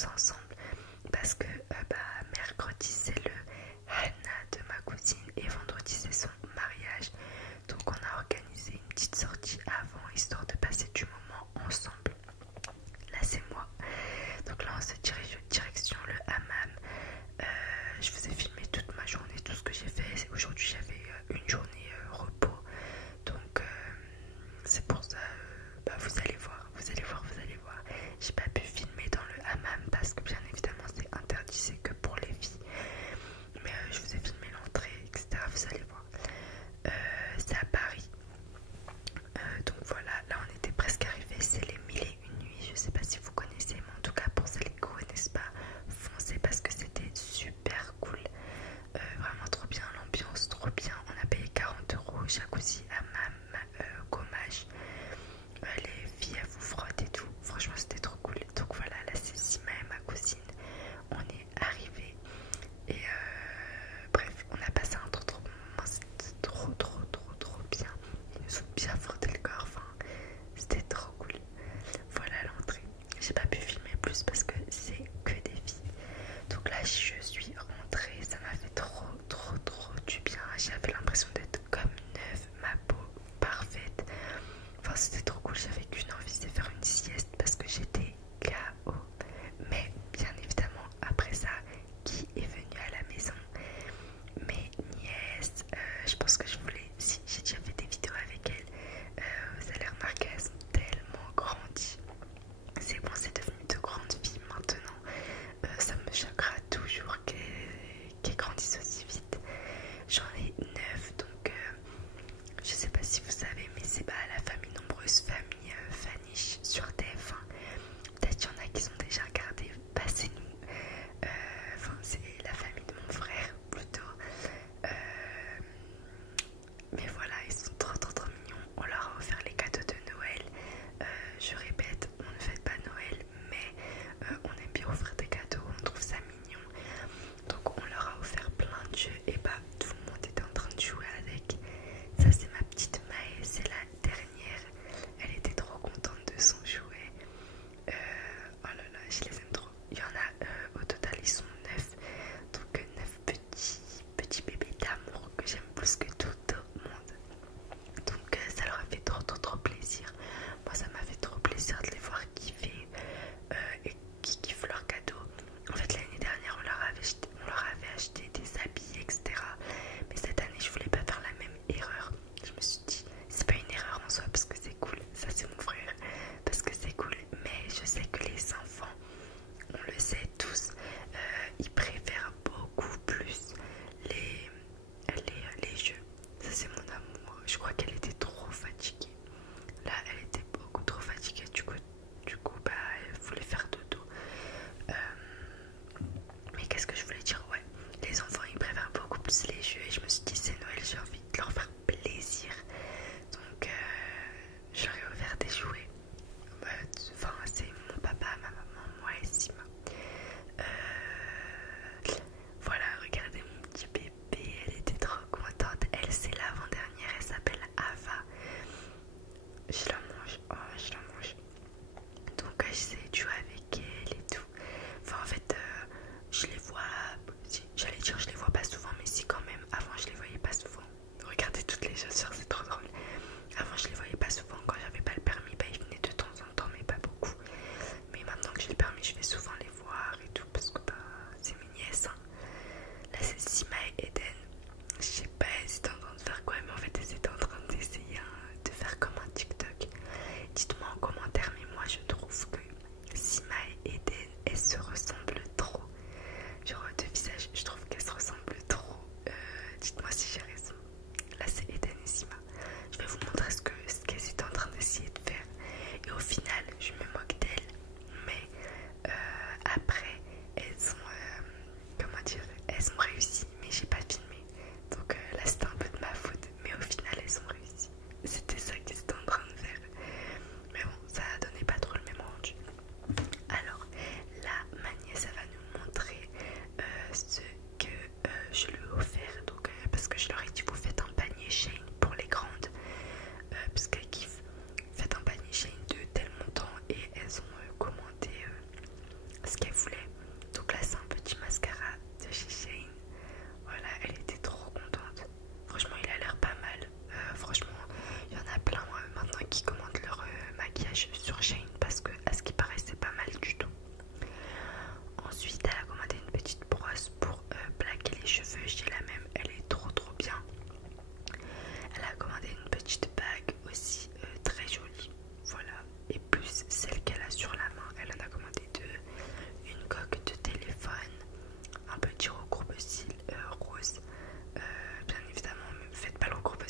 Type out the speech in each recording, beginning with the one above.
tous ensemble parce que mercredi c'est le henna de ma cousine et vendredi c'est son mariage. Donc on a organisé une petite sortie avant histoire de passer du moment ensemble. Là c'est moi. Donc là on se dirige direction le hammam. Je vous ai filmé toute ma journée, tout ce que j'ai fait. Aujourd'hui j'avais une journée repos. Donc c'est pour ça, vous allez voir, vous allez voir, vous allez voir. J'ai pas pu filmer dans le hammam parce que bien évidemment c'est interdit, c'est que pour les filles. Mais je vous ai filmé l'entrée, etc. Vous allez voir. C'est à Paris. Donc voilà, là on était presque arrivés, c'est les 1001 nuits. Je sais pas si vous connaissez, mais en tout cas pour celles qui ne connaissent pas, foncez parce que c'était super cool. Vraiment trop bien, l'ambiance trop bien. On a payé 40 €, jacuzzi, hammam, gommage. Les filles elles vous frottent et tout. Franchement c'était trop cool. Donc voilà, là c'est Sima et ma cousine. On est arrivés et bref, on a passé un trop moment. C'était trop bien. Ils nous ont bien frotté le corps. Enfin, c'était trop cool. Voilà l'entrée. J'ai pas pu filmer plus parce que c'est que des filles. Donc là je suis rentrée, ça m'a fait trop du bien. J'avais l'impression d'être comme neuve, ma peau parfaite. Enfin c'était trop cool, j'avais qu'une envie, c'est faire une sieste parce que j'étais KO. Mais bien évidemment après ça, qui est venu à la maison? Mes nièces. Je pense que je voulais, si j'ai déjà fait des vidéos avec elles, vous allez remarquer, elles sont tellement grandies. C'est bon, c'est devenu de grandes filles maintenant. Ça me choquera toujours qu'elles grandissent aussi vite. J'en ai 9, donc je sais pas si vous savez, mais c'est la famille nombreuse, famille Faniche sur TF1. Peut-être qu'il y en a qui sont déjà regardés, passez-nous. Enfin, c'est la famille de mon frère plutôt. Mais voilà, ils sont trop mignons. On leur a offert les cadeaux de Noël. Je répète, on ne fête pas Noël, mais on aime bien offrir des cadeaux, on trouve ça mignon. Donc on leur a offert plein de jeux et tout le monde était en train de jouer avec. Ça c'est ma petite Maë, c'est la dernière. Elle était trop contente de son jouet. Oh là là, je les aime trop. Il y en a au total, ils sont 9. Donc 9 petits bébés d'amour que j'aime plus que tout au monde.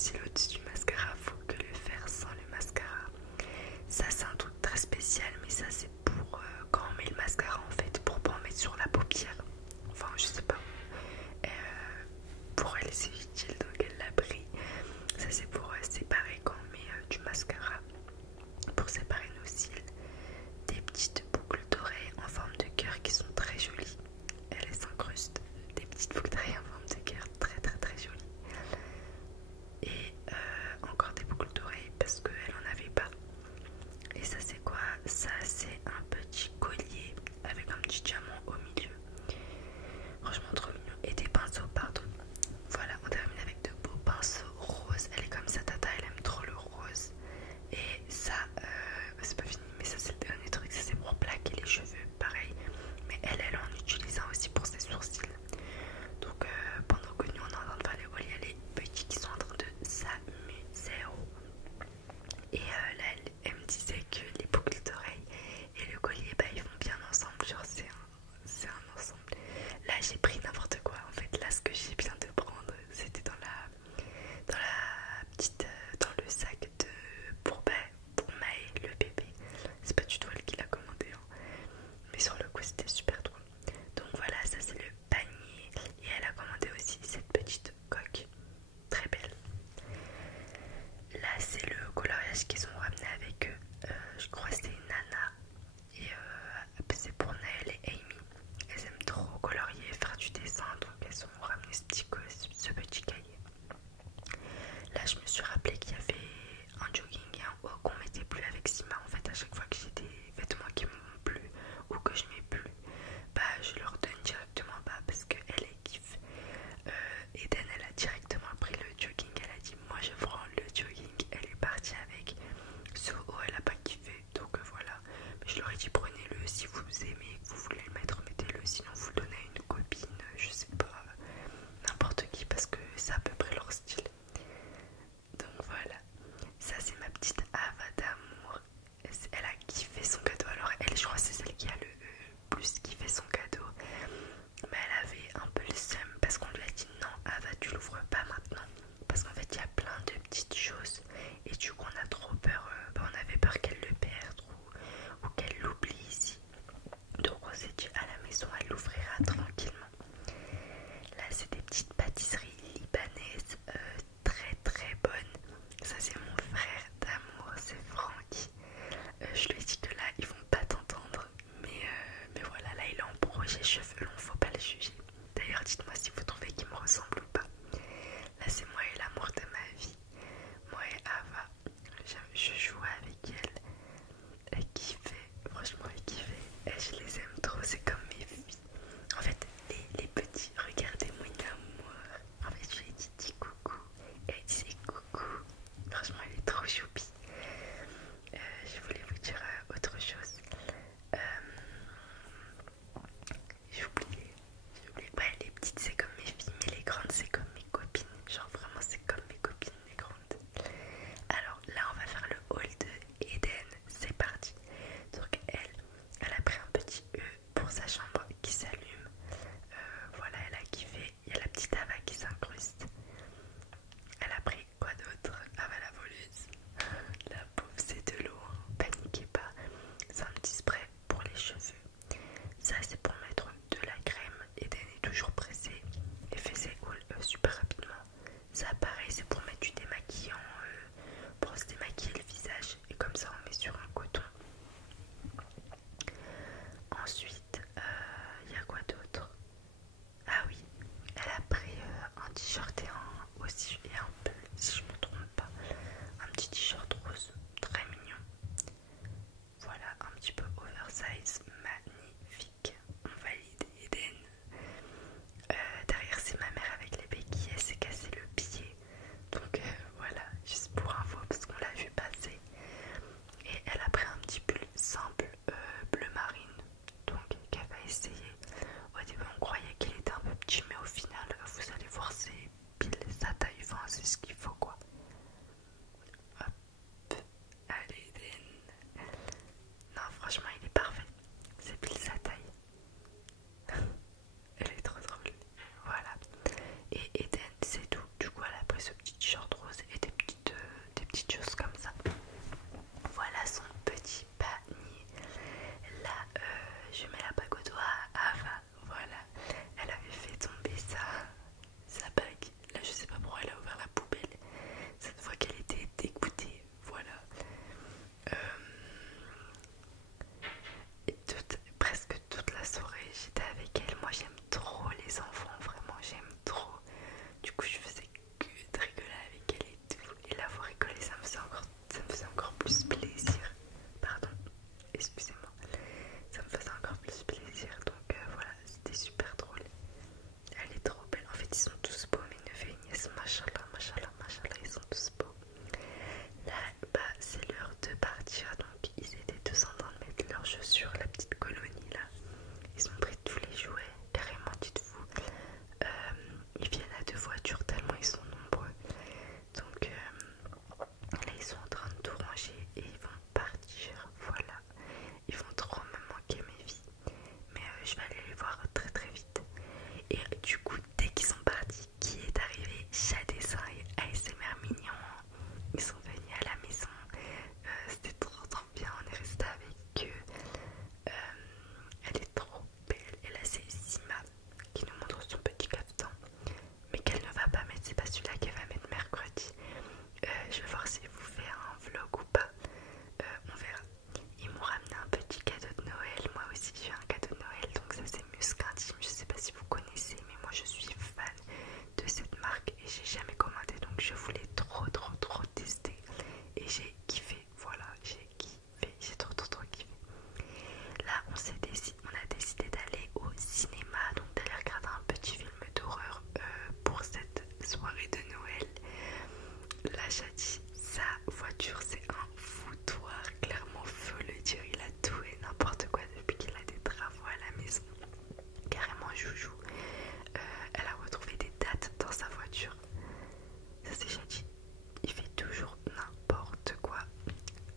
aussi au-dessus du mascara, faut que le faire sans le mascara. Ça c'est un truc très spécial, mais ça c'est pour quand on met le mascara en fait, pour pas en mettre sur la paupière. Enfin je sais pas. Pour elle c'est utile donc elle l'a pris. Ça c'est pour séparer quand on met du mascara, pour séparer nos cils. Des petites boucles d'oreilles en forme de cœur qui sont très jolies. Elle s'incruste des petites boucles d'oreilles en forme de cœur très très très jolies. Et encore des boucles d'oreilles parce qu'elle en avait pas. Et ça c'est quoi? Ça c'est un petit collier avec un petit diamant au milieu. Franchement trop mignon. Et des pinceaux, pardon. Voilà, on termine avec de beaux pinceaux roses. Elle est comme ça, Tata, elle aime trop le rose. Et ça, c'est pas fini, mais ça c'est le dernier truc. Ça c'est pour plaquer les cheveux, pareil. Mais elle en utilise un aussi pour ses sourcils. Donc pendant que nous on est en train de faire les reliés, il y a les petits qui sont en train de s'amuser. Et là elle me disait que les boucles d'oreilles et le collier, bah ils vont bien ensemble. Genre c'est un ensemble. Là j'ai pris n'importe quoi. En fait là ce que j'ai bien de prendre, c'était dans la petite, dans le sac de pour Maë, le bébé. C'est pas du tout elle qui l'a commandé, hein. Mais sur le coup c'était super drôle. Donc voilà, ça c'est le panier. Et elle a commandé aussi cette petite coque très belle. Là c'est le coloriage qu'ils ont ramené avec eux. Je crois que c'était une nana. Et c'est pour Naël et Amy. Elles aiment trop colorier, faire du dessin. Donc elles ont ramené ce petit cahier. Là je me suis rappelé qu'il y avait un jogging et un haut qu'on mettait plus avec Sima. En fait à chaque fois que j'ai des vêtements qui m'ont plu ou que je mets plus, bah je leur donne directement parce qu'elle elle kiffe. Eden elle a directement pris le jogging, elle a dit moi je prends le jogging, elle est partie avec. Ce haut elle a pas kiffé, donc voilà. Mais je leur ai dit prenez-le si vous aimez, que vous voulez le mettre, mettez-le, sinon vous le donnez à une copine, je sais pas, n'importe qui, parce que c'est à peu près leur style. Donc voilà, ça c'est ma petite Ava d'amour. Elle a kiffé son cadeau. Alors elle, je crois que c'est celle qui a le plus kiffé son cadeau. Mais elle avait un peu le seum parce qu'on lui a dit non Ava tu l'ouvres pas maintenant. Parce qu'en fait il y a plein de petites choses. Et du coup on a trop peur, on avait peur qu'elle le perde ou qu'elle l'oublie ici. Donc on s'est dit à la maison elle l'ouvrira tranquillement. Là c'est des petites pâtisseries libanaises très très bonnes. Ça c'est mon frère d'amour, c'est Francky. Je lui ai dit que là ils vont pas t'entendre, mais voilà, là il est en projet cheveux longs, faut pas le juger. D'ailleurs dites-moi si vous trouvez qu'il me ressemble ou pas. Là c'est moi et l'amour de ma vie. Moi et Ava, je joue avec elle. Elle kiffait, franchement elle kiffait. Et je les aime trop, c'est comme mes filles. En fait les petits, regardez-moi une amour. En fait je lui ai dit dis coucou et elle disait coucou. Franchement elle est trop choupi. Je voulais vous dire autre chose. J'ai oublié. Ouais, les petites c'est comme mes filles, mais les grandes c'est comme mes copines. Genre vraiment c'est comme mes copines les grandes. Alors là on va faire le haul de Eden. C'est parti. Donc elle a pris un petit E pour sa chambre qui s'allume. Voilà, elle a kiffé. Il y a la petite Ava qui s'incruste. Elle a pris quoi d'autre? Ava la voleuse. La pauvre, c'est de l'eau, hein. Paniquez pas. C'est un petit spray pour les cheveux. Ça c'est pour mettre de la crème. Eden est toujours pressé et fait ses hauls super rapidement. Ça pareil c'est pour mettre du démaquillant, pour se démaquiller le visage. Et comme ça on met sur un coton. Ensuite il y a quoi d'autre? Ah oui, elle a pris un t-shirt et aussi et un pull si je me trompe pas. Un petit t-shirt rose très mignon. Voilà, un petit peu oversize, magnifique. On valide Eden. Derrière c'est ma mère avec les béquilles, elle s'est cassé le pied. Donc voilà, juste pour info parce qu'on l'a vu passer. Et elle a pris un petit pull simple bleu marine. Donc qu'elle va essayer. Au début on croyait qu'il était un peu petit, mais au final vous allez voir c'est pile sa taille, enfin c'est ce qu'il faut quoi. petites choses comme ça. Voilà son petit panier. Là, je mets la bague au doigt à Ava. Voilà, elle avait fait tomber sa bague. Là, je sais pas pourquoi elle a ouvert la poubelle. Cette fois qu'elle était dégoûtée. Voilà. Et presque toute la soirée, j'étais avec elle. Moi, j'aime trop les enfants, vraiment, j'aime trop. Du coup, je faisais que de rigoler avec elle et tout. Et la voir rigoler, ça me faisait encore plus plaisir. Pardon, excusez-moi. Ça me faisait encore plus plaisir. Donc voilà, c'était super drôle. Elle est trop belle. En fait, ils sont tous beaux, mes neveux et nièces. Machallah, machallah, machallah, ils sont tous beaux. Là, bah, c'est l'heure de partir. Donc, ils étaient tous en train de mettre leurs chaussures, la petite colonie là. Ils ont pris tous les jouets, carrément, dites-vous. Ils viennent à deux voitures tellement ils sont nombreux. Donc, là, ils sont en train de tout ranger et ils vont partir. Voilà. Ils vont trop me manquer, mes vies. Mais je vais aller les voir très très vite. Et du coup, dès qu'ils sont partis, qui est arrivé? Chadessin et ASMR Mignon. Ils sont venus à la maison. C'était trop bien. On est resté avec eux. Elle est trop belle. Et là, c'est Sima qui nous montre son petit cafetan. Mais qu'elle ne va pas mettre. C'est pas celui-là qu'elle va mettre mercredi. Je vais voir si vous fait un vlog ou pas. On verra. Ils m'ont ramené un petit cadeau de Noël. Moi aussi j'ai un cadeau de Noël. Donc ça c'est Muscardine. Je sais pas si vous connaissez, mais moi je suis fan de cette marque et j'ai jamais commandé. Donc je voulais trop tester. Et j'ai kiffé. Voilà, j'ai kiffé. J'ai trop kiffé. Là on a décidé d'aller au cinéma. Donc d'aller regarder un petit film d'horreur pour cette soirée de Noël. Là j'ai dit, sa voiture c'est un foutoir, clairement faut le dire, il a tout et n'importe quoi depuis qu'il a des travaux à la maison. Carrément joujou. Elle a retrouvé des dates dans sa voiture. Ça c'est Shadi. Il fait toujours n'importe quoi.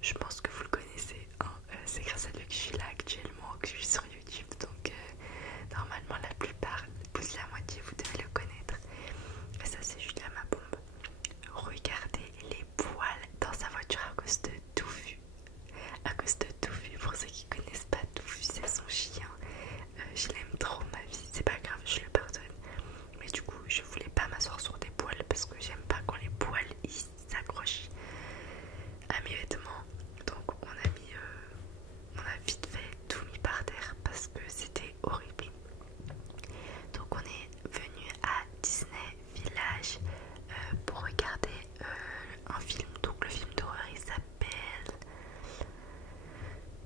Je pense que vous le connaissez, hein. C'est grâce à lui que je suis là actuellement, que je suis sur YouTube. Donc normalement la plupart, plus la moitié, vous devez le connaître. Et ça c'est Julia ma bombe. Regardez les poils dans sa voiture à cause de Touffu. À cause de Touffu, pour ceux qui connaissent pas Touffu, c'est son chien. Je l'aime trop, ma vie, c'est pas grave, je le pardonne. Mais du coup, je voulais pas m'asseoir sur des poils parce que j'aime pas quand les poils ils s'accrochent à mes vêtements. Donc on a vite fait tout mis par terre parce que c'était horrible. Donc on est venu à Disney Village pour regarder un film. Donc le film d'horreur il s'appelle...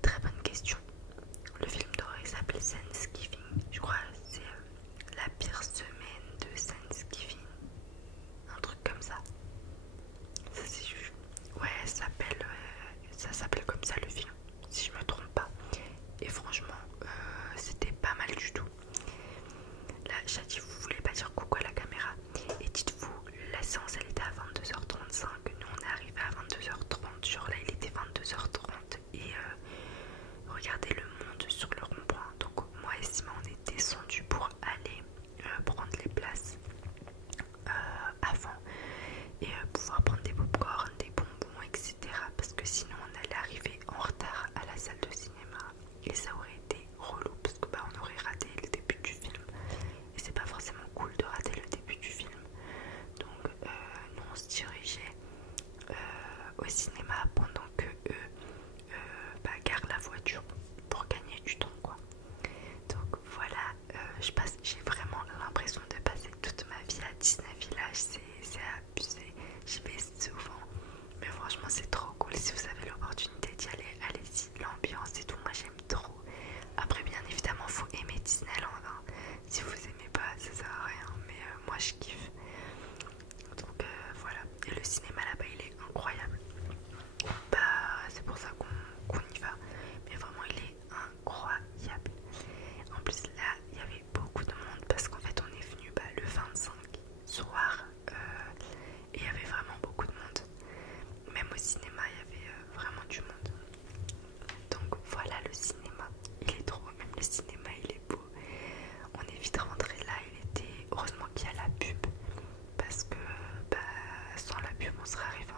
Très bonne question. Le film d'horreur il s'appelle Thanksgiving. Je crois que c'est la pire semaine de Thanksgiving. Un truc comme ça. Ça c'est juste... Ouais, ça s'appelle comme ça le film, si je me trompe pas. Et franchement, c'était pas mal du tout. Là, j'ai dit, vous voulez pas dire coucou à la caméra. Et dites-vous, la séance elle était à 22h35. Nous on est arrivé à 22h30. Genre là il était 22h30. Et regardez le monde sur le rond-point. Donc moi et Simon on est descendus pour aller prendre les places avant. Et pouvoir prendre des pop-corn, des bonbons, etc. Parce que sinon on allait arriver en retard à la salle de cinéma. Et ça aurait été relou parce que bah, on aurait raté le début du film. Et c'est pas forcément cool de rater le début du film. Donc nous on se dirigeait au cinéma pendant que eux garent la voiture pour gagner du temps quoi. Donc voilà, j'ai vraiment l'impression de passer toute ma vie à Disney Village, c'est abusé, j'y vais souvent, mais franchement c'est trop cool. Si vous avez l'opportunité d'y aller, allez-y, l'ambiance et tout, moi j'aime trop. Après bien évidemment faut aimer Disneyland, hein. Si vous aimez pas ça sert à rien, mais moi je kiffe. Donc voilà, et le cinéma là-bas il est incroyable. Bah c'est pour ça qu'on y va, mais vraiment il est incroyable. En plus là il y avait beaucoup de monde parce qu'en fait on est venu le 25 soir et il y avait vraiment beaucoup de monde. Même au cinéma il y avait vraiment du monde. Donc voilà le cinéma, il est trop, même le cinéma il est beau. On est vite rentré là, heureusement qu'il y a la pub parce que sans la pub on serait arrivé